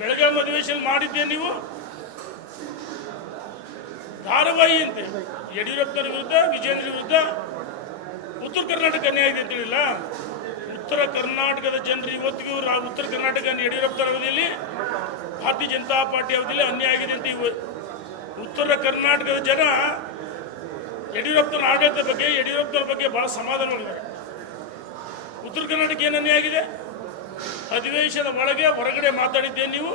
ಬೆಳಗಾವಿ ಅಧಿವೇಶನ ಮಾಡಿದ್ದೆ ನೀವು ಧಾರಾವಾಹಿ ಅಂತೆ ಯಡಿಯೂರಪ್ಪನವರ ವಿರುದ್ಧ ವಿಜೇಂದ್ರ ವಿರುದ್ಧ ಉತ್ತರ ಕರ್ನಾಟಕ ಅನ್ಯಾಯ ಇದೆ ಅಂತೇಳಿಲ್ಲ. ಉತ್ತರ ಕರ್ನಾಟಕದ ಜನರು ಇವತ್ತಿಗೂ ಉತ್ತರ ಕರ್ನಾಟಕ ಯಡಿಯೂರಪ್ಪನವರ ಅವಧಿಯಲ್ಲಿ ಭಾರತೀಯ ಜನತಾ ಪಾರ್ಟಿ ಅವಧಿಯಲ್ಲಿ ಅನ್ಯಾಯ ಆಗಿದೆ ಅಂತ ಉತ್ತರ ಕರ್ನಾಟಕದ ಜನ ಯಡಿಯೂರಪ್ಪನ ಆಡಳಿತ ಬಗ್ಗೆ ಯಡಿಯೂರಪ್ಪನವರ ಬಗ್ಗೆ ಬಹಳ ಸಮಾಧಾನವಾಗಿದ್ದಾರೆ. ಉತ್ತರ ಕರ್ನಾಟಕ ಏನು ಅನ್ಯಾಯ ಆಗಿದೆ? ಅಧಿವೇಶನ ಒಳಗೆ ಹೊರಗಡೆ ಮಾತಾಡಿದ್ದೇನೆ ನೀವು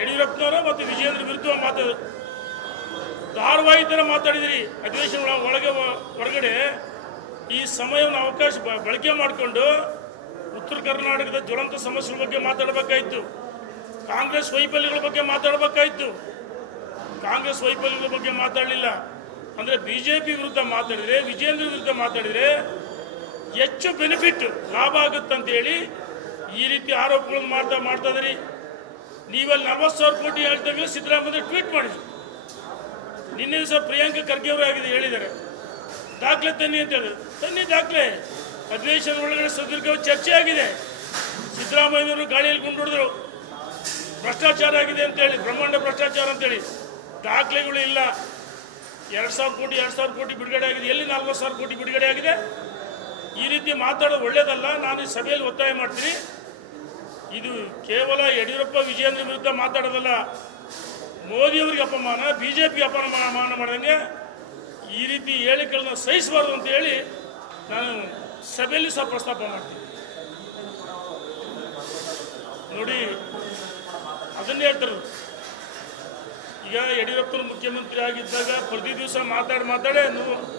ಯಡಿಯೂರಪ್ಪನವರ ಮತ್ತು ವಿಜೇಂದ್ರ ವಿರುದ್ಧ ಧಾರಾವಾಹಿ ಥರ ಮಾತಾಡಿದಿರಿ. ಅಧಿವೇಶನ ಒಳಗೆ ಹೊರಗಡೆ ಈ ಸಮಯವನ್ನು ಅವಕಾಶ ಬಳಕೆ ಮಾಡಿಕೊಂಡು ಉತ್ತರ ಕರ್ನಾಟಕದ ಜ್ವಲಂತ ಸಮಸ್ಯೆಗಳ ಬಗ್ಗೆ ಮಾತಾಡಬೇಕಾಯಿತು. ಕಾಂಗ್ರೆಸ್ ವೈಫಲ್ಯಗಳ ಬಗ್ಗೆ ಮಾತಾಡಬೇಕಾಯಿತು. ಕಾಂಗ್ರೆಸ್ ವೈಫಲ್ಯಗಳ ಬಗ್ಗೆ ಮಾತಾಡಲಿಲ್ಲ. ಅಂದರೆ ಬಿಜೆಪಿ ವಿರುದ್ಧ ಮಾತಾಡಿದರೆ ವಿಜೇಂದ್ರ ವಿರುದ್ಧ ಮಾತಾಡಿದರೆ ಹೆಚ್ಚು ಬೆನಿಫಿಟ್ ಲಾಭ ಆಗುತ್ತಂತೇಳಿ ಈ ರೀತಿ ಆರೋಪಗಳನ್ನು ಮಾಡ್ತಾ ಇದ್ದೀರಿ. ನೀವಲ್ಲಿ 40,000 ಕೋಟಿ ಹೇಳ್ತಾಗಲೇ ಸಿದ್ದರಾಮಯ್ಯ ಟ್ವೀಟ್ ಮಾಡಿದ್ರು. ನಿನ್ನೆ ದಿವಸ ಪ್ರಿಯಾಂಕಾ ಖರ್ಗೆ ಅವರು ಆಗಿದೆ ಹೇಳಿದ್ದಾರೆ ದಾಖಲೆ ತನ್ನಿ ಅಂತ ಹೇಳಿದ್ರು. ತನ್ನಿ ದಾಖಲೆ. ಅಧಿವೇಶನ ಒಳಗಡೆ ಸುದೀರ್ಘ ಚರ್ಚೆ ಆಗಿದೆ. ಸಿದ್ದರಾಮಯ್ಯನವರು ಗಾಳಿಯಲ್ಲಿ ಗುಂಡಿಡಿದ್ರು ಭ್ರಷ್ಟಾಚಾರ ಆಗಿದೆ ಅಂತೇಳಿ, ಬ್ರಹ್ಮಾಂಡ ಭ್ರಷ್ಟಾಚಾರ ಅಂತೇಳಿ. ದಾಖಲೆಗಳು ಇಲ್ಲ. 2,000 ಕೋಟಿ ಬಿಡುಗಡೆ ಆಗಿದೆ. ಎಲ್ಲಿ 40,000 ಕೋಟಿ ಬಿಡುಗಡೆ ಆಗಿದೆ? ಈ ರೀತಿ ಮಾತಾಡೋದು ಒಳ್ಳೇದಲ್ಲ. ನಾನು ಈ ಸಭೆಯಲ್ಲಿ ಒತ್ತಾಯ ಮಾಡ್ತೀನಿ. ಇದು ಕೇವಲ ಯಡಿಯೂರಪ್ಪ ವಿಜೇಂದ್ರ ವಿರುದ್ಧ ಮಾತಾಡೋದಲ್ಲ, ಮೋದಿಯವರಿಗೆ ಅಪಮಾನ, ಬಿಜೆಪಿಗೆ ಅಪಮಾನ ಮಾಡಿದಂಗೆ ಈ ರೀತಿ ಹೇಳಿಕೆಗಳನ್ನ ಸಹಿಸಬಾರ್ದು ಅಂತ ಹೇಳಿ ನಾನು ಸಭೆಯಲ್ಲಿ ಸಹ ಪ್ರಸ್ತಾಪ ಮಾಡ್ತೀನಿ. ನೋಡಿ, ಅದನ್ನೇ ಹೇಳ್ತಾರೆ. ಈಗ ಯಡಿಯೂರಪ್ಪನ ಮುಖ್ಯಮಂತ್ರಿ ಆಗಿದ್ದಾಗ ಪ್ರತಿ ದಿವಸ ಮಾತಾಡೇ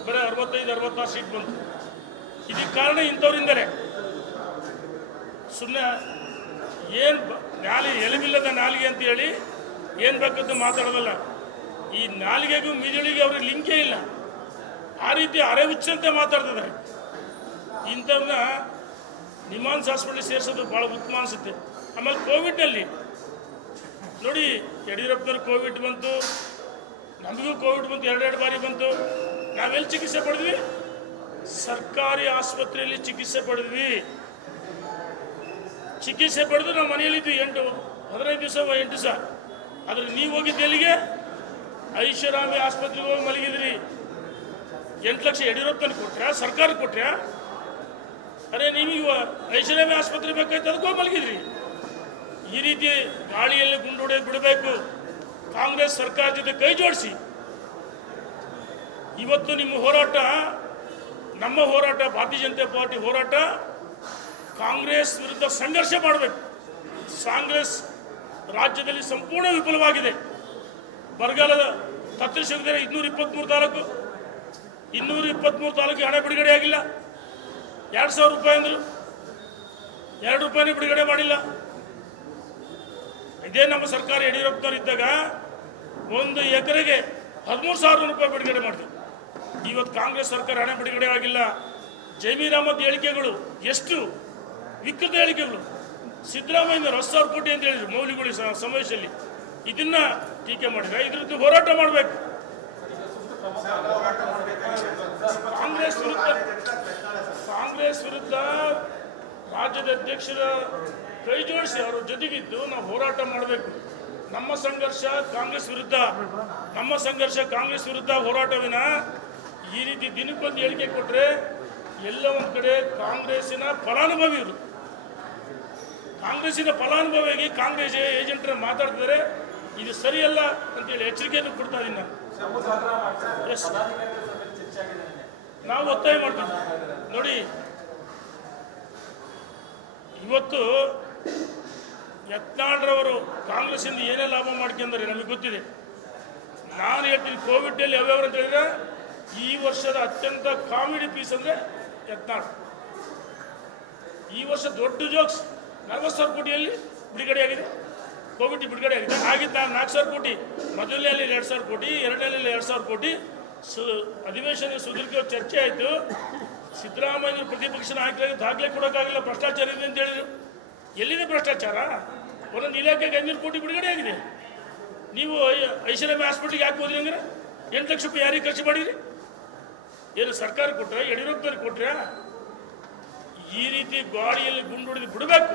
ಬರೀ 65-66 ಸೀಟ್ ಬಂತು. ಇದಕ್ಕೆ ಕಾರಣ ಇಂಥವ್ರಿಂದಲೇ. ಸುಮ್ಮನೆ ಏನು ಎಲುಬಿಲ್ಲದ ನಾಲಿಗೆ ಅಂತ ಹೇಳಿ ಏನು ಬೇಕಂತ ಮಾತಾಡೋದಲ್ಲ. ಈ ನಾಲಿಗೆಗೂ ಮಿದುಳಿಗೆ ಅವ್ರಿಗೆ ಲಿಂಕೇ ಇಲ್ಲ. ಆ ರೀತಿ ಅರೆ ಹುಚ್ಚಂತೆ ಮಾತಾಡ್ತಿದ್ದಾರೆ. ಇಂಥವ್ರನ್ನ ನಿಮಾನ್ಸ್ ಹಾಸ್ಪಿಟಲ್ ಸೇರಿಸೋದು ಭಾಳ ಉತ್ತಮ ಅನಿಸುತ್ತೆ. ಆಮೇಲೆ ಕೋವಿಡ್ನಲ್ಲಿ ನೋಡಿ, ಯಡಿಯೂರಪ್ಪನವ್ರು ಕೋವಿಡ್ ಬಂತು, ನಮಗೂ ಕೋವಿಡ್ ಬಂತು, 2 ಬಾರಿ ಬಂತು. ನಾವೆಲ್ಲಿ ಚಿಕಿತ್ಸೆ ಪಡೆದ್ವಿ? ಸರ್ಕಾರಿ ಆಸ್ಪತ್ರೆಯಲ್ಲಿ ಚಿಕಿತ್ಸೆ ಪಡೆದ್ವಿ. ಚಿಕಿತ್ಸೆ ಪಡೆದು ನಾವು ಮನೆಯಲ್ಲಿದ್ವಿ 15 ದಿವಸ 8 ದಿವಸ. ಆದರೆ ನೀವು ಹೋಗಿದ್ದು ಎಲ್ಲಿಗೆ? ಐಷಾರಾಮಿ ಆಸ್ಪತ್ರೆಗೆ ಹೋಗಿ ಮಲಗಿದ್ರಿ. 8 ಲಕ್ಷ ಯಡಿಯೂರಪ್ಪನ ಕೊಟ್ರ್ಯಾ? ಸರ್ಕಾರ ಕೊಟ್ರ್ಯಾ? ಅರೆ ನಿಮಗೆ ಐಷಾರಾಮಿ ಆಸ್ಪತ್ರೆ ಬೇಕಾಯ್ತು, ಅದಕ್ಕೆ ಹೋಗಿ ಮಲಗಿದ್ರಿ. ಈ ರೀತಿ ಗಾಳಿಯಲ್ಲಿ ಗುಂಡು ಹೊಡೆದು ಬಿಡಬೇಕು. ಕಾಂಗ್ರೆಸ್ ಸರ್ಕಾರ ಜೊತೆ ಕೈ ಜೋಡಿಸಿ. ಇವತ್ತು ನಿಮ್ಮ ಹೋರಾಟ, ನಮ್ಮ ಹೋರಾಟ, ಭಾರತೀಯ ಜನತಾ ಪಾರ್ಟಿ ಹೋರಾಟ ಕಾಂಗ್ರೆಸ್ ವಿರುದ್ಧ ಸಂಘರ್ಷ ಮಾಡಬೇಕು. ಕಾಂಗ್ರೆಸ್ ರಾಜ್ಯದಲ್ಲಿ ಸಂಪೂರ್ಣ ವಿಫಲವಾಗಿದೆ. ಬರಗಾಲದ ತತ್ತರಿಸಿದರೆ 223 ತಾಲೂಕು, 223 ತಾಲೂಕಿಗೆ ಹಣ ಬಿಡುಗಡೆ ಆಗಿಲ್ಲ. 2,000 ರೂಪಾಯಿ ಅಂದರು, 2 ರೂಪಾಯಿನೂ ಬಿಡುಗಡೆ ಮಾಡಿಲ್ಲ. ಇದೇ ನಮ್ಮ ಸರ್ಕಾರ ಯಡಿಯೂರಪ್ಪನವರು ಇದ್ದಾಗ 1 ಎಕರೆಗೆ 13,000 ರೂಪಾಯಿ ಬಿಡುಗಡೆ ಮಾಡಿದ್ರು. ಇವತ್ತು ಕಾಂಗ್ರೆಸ್ ಸರ್ಕಾರ ಹಣ ಬಿಡುಗಡೆ ಆಗಿಲ್ಲ. ಜಮೀರ್ ಅಹಮದ್ ಹೇಳಿಕೆಗಳು ಎಷ್ಟು ವಿಕೃತ ಹೇಳಿಕೆಗಳು. ಸಿದ್ದರಾಮಯ್ಯ 10,000 ಕೋಟಿ ಅಂತ ಹೇಳಿದ್ರು ಮೌಲ್ಯಗಳು ಸಮಾವೇಶದಲ್ಲಿ. ಇದನ್ನ ಟೀಕೆ ಮಾಡಿದ್ರೆ ಇದ್ರದ್ದು ಹೋರಾಟ ಮಾಡಬೇಕು. ಕಾಂಗ್ರೆಸ್ ವಿರುದ್ಧ ರಾಜ್ಯದ ಅಧ್ಯಕ್ಷರ ಕೈ ಜೋಡಿಸಿ ಅವರ ಜೊತೆಗಿದ್ದು ನಾವು ಹೋರಾಟ ಮಾಡಬೇಕು. ನಮ್ಮ ಸಂಘರ್ಷ ಕಾಂಗ್ರೆಸ್ ವಿರುದ್ಧ ಹೋರಾಟವಿನ ಈ ರೀತಿ ದಿನಕ್ಕೊಂದು ಹೇಳಿಕೆ ಕೊಟ್ಟರೆ ಎಲ್ಲ ಒಂದು ಕಡೆ ಕಾಂಗ್ರೆಸ್ಸಿನ ಫಲಾನುಭವಿಗಳು, ಕಾಂಗ್ರೆಸ್ಸಿನ ಫಲಾನುಭವಿಯಾಗಿ ಕಾಂಗ್ರೆಸ್ ಏಜೆಂಟರ ಮಾತಾಡ್ತಿದ್ದಾರೆ. ಇದು ಸರಿಯಲ್ಲ ಅಂತೇಳಿ ಎಚ್ಚರಿಕೆಯನ್ನು ಕೊಡ್ತಾ ಇದ್ದೀನಿ ನಾನು. ನಾವು ಒತ್ತಾಯ ಮಾಡ್ತೀವಿ. ನೋಡಿ, ಇವತ್ತು ಯತ್ನಾಳ್ರವರು ಕಾಂಗ್ರೆಸ್ಸಿಂದ ಏನೇ ಲಾಭ ಮಾಡ್ಕೊಂಡ್ರೆ ನಮಗೆ ಗೊತ್ತಿದೆ. ನಾನು ಹೇಳ್ತೀನಿ, ಕೋವಿಡ್ನಲ್ಲಿ ಯಾವ್ಯಾವ ಅಂತ ಹೇಳಿದ್ರೆ ಈ ವರ್ಷದ ಅತ್ಯಂತ ಕಾಮಿಡಿ ಪೀಸ್ ಅಂದರೆ ಯತ್ನಾಳ್. ಈ ವರ್ಷ ದೊಡ್ಡ ಜೋಕ್ಸ್ 40,000 ಕೋಟಿಯಲ್ಲಿ ಬಿಡುಗಡೆ ಆಗಿದೆ. ಕೋವಿಡ್ ಬಿಡುಗಡೆ ಆಗಿದೆ. ಆಗಿದ್ದು 4,000 ಕೋಟಿ, ಮೊದಲನೆಯಲ್ಲಿ 2,000 ಕೋಟಿ, ಎರಡನೇಲಿ 2,000 ಕೋಟಿ. ಅಧಿವೇಶನ ಸುದೀರ್ಘ ಚರ್ಚೆ ಆಯಿತು. ಸಿದ್ದರಾಮಯ್ಯ ಪ್ರತಿಪಕ್ಷ ನಾಯಕರಿಗೆ ದಾಖಲೆ ಕೊಡೋಕ್ಕಾಗಿಲ್ಲ, ಭ್ರಷ್ಟಾಚಾರ ಇದೆ ಅಂತ ಹೇಳಿದ್ರು. ಎಲ್ಲಿದೆ ಭ್ರಷ್ಟಾಚಾರ? ಒಂದೊಂದು ಇಲಾಖೆಗೆ 500 ಕೋಟಿ ಬಿಡುಗಡೆ ಆಗಿದೆ. ನೀವು ಐಷಾರಾಮಿ ಹಾಸ್ಪಿಟ್ಲಿಗೆ ಯಾಕೆ ಹೋದ್ರಿ? ಹಂಗಾರೆ 8 ಲಕ್ಷ ರೂಪಾಯಿ ಯಾರಿಗೆ ಖರ್ಚು ಮಾಡಿರಿ? ಏನು ಸರ್ಕಾರ ಕೊಟ್ರೆ, ಯಡಿಯೂರಪ್ಪನವ್ರಿಗೆ ಕೊಟ್ರೆ? ಈ ರೀತಿ ಗಾಳಿಯಲ್ಲಿ ಗುಂಡು ಹೊಡೆದು ಬಿಡಬೇಕು.